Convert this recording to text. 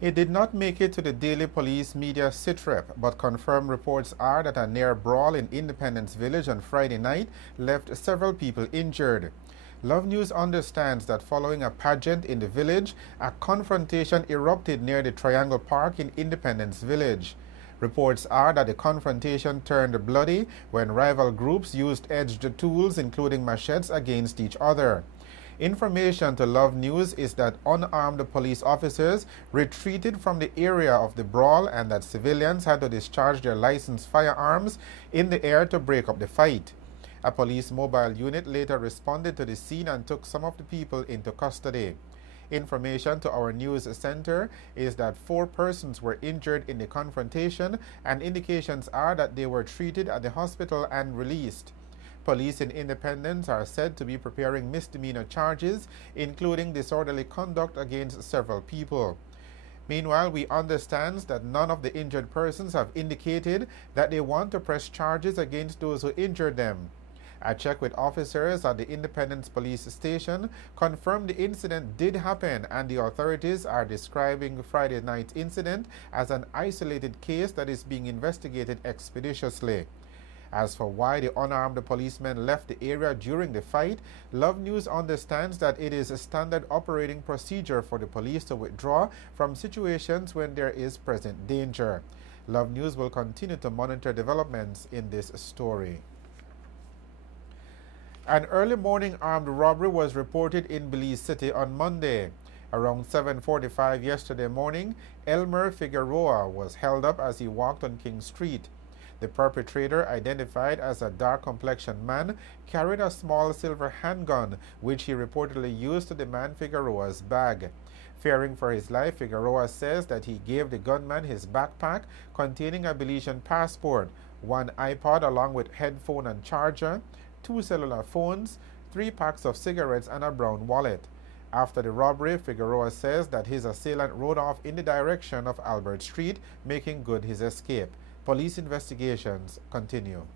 It did not make it to the Daily Police media sitrep, but confirmed reports are that a near brawl in Independence Village on Friday night left several people injured. Love News understands that following a pageant in the village, a confrontation erupted near the Triangle Park in Independence Village. Reports are that the confrontation turned bloody when rival groups used edged tools, including machetes, against each other. Information to Love News is that unarmed police officers retreated from the area of the brawl and that civilians had to discharge their licensed firearms in the air to break up the fight. A police mobile unit later responded to the scene and took some of the people into custody. Information to our news center is that 4 persons were injured in the confrontation, and indications are that they were treated at the hospital and released. Police in Independence are said to be preparing misdemeanor charges, including disorderly conduct against several people. Meanwhile, we understand that none of the injured persons have indicated that they want to press charges against those who injured them. A check with officers at the Independence Police Station confirmed the incident did happen, and the authorities are describing Friday night's incident as an isolated case that is being investigated expeditiously. As for why the unarmed policemen left the area during the fight, Love News understands that it is a standard operating procedure for the police to withdraw from situations when there is present danger. Love News will continue to monitor developments in this story. An early morning armed robbery was reported in Belize City on Monday. Around 7:45 yesterday morning, Elmer Figueroa was held up as he walked on King Street. The perpetrator, identified as a dark-complexioned man, carried a small silver handgun, which he reportedly used to demand Figueroa's bag. Fearing for his life, Figueroa says that he gave the gunman his backpack containing a Belizean passport, 1 iPod along with headphone and charger, 2 cellular phones, 3 packs of cigarettes, and a brown wallet. After the robbery, Figueroa says that his assailant rode off in the direction of Albert Street, making good his escape. Police investigations continue.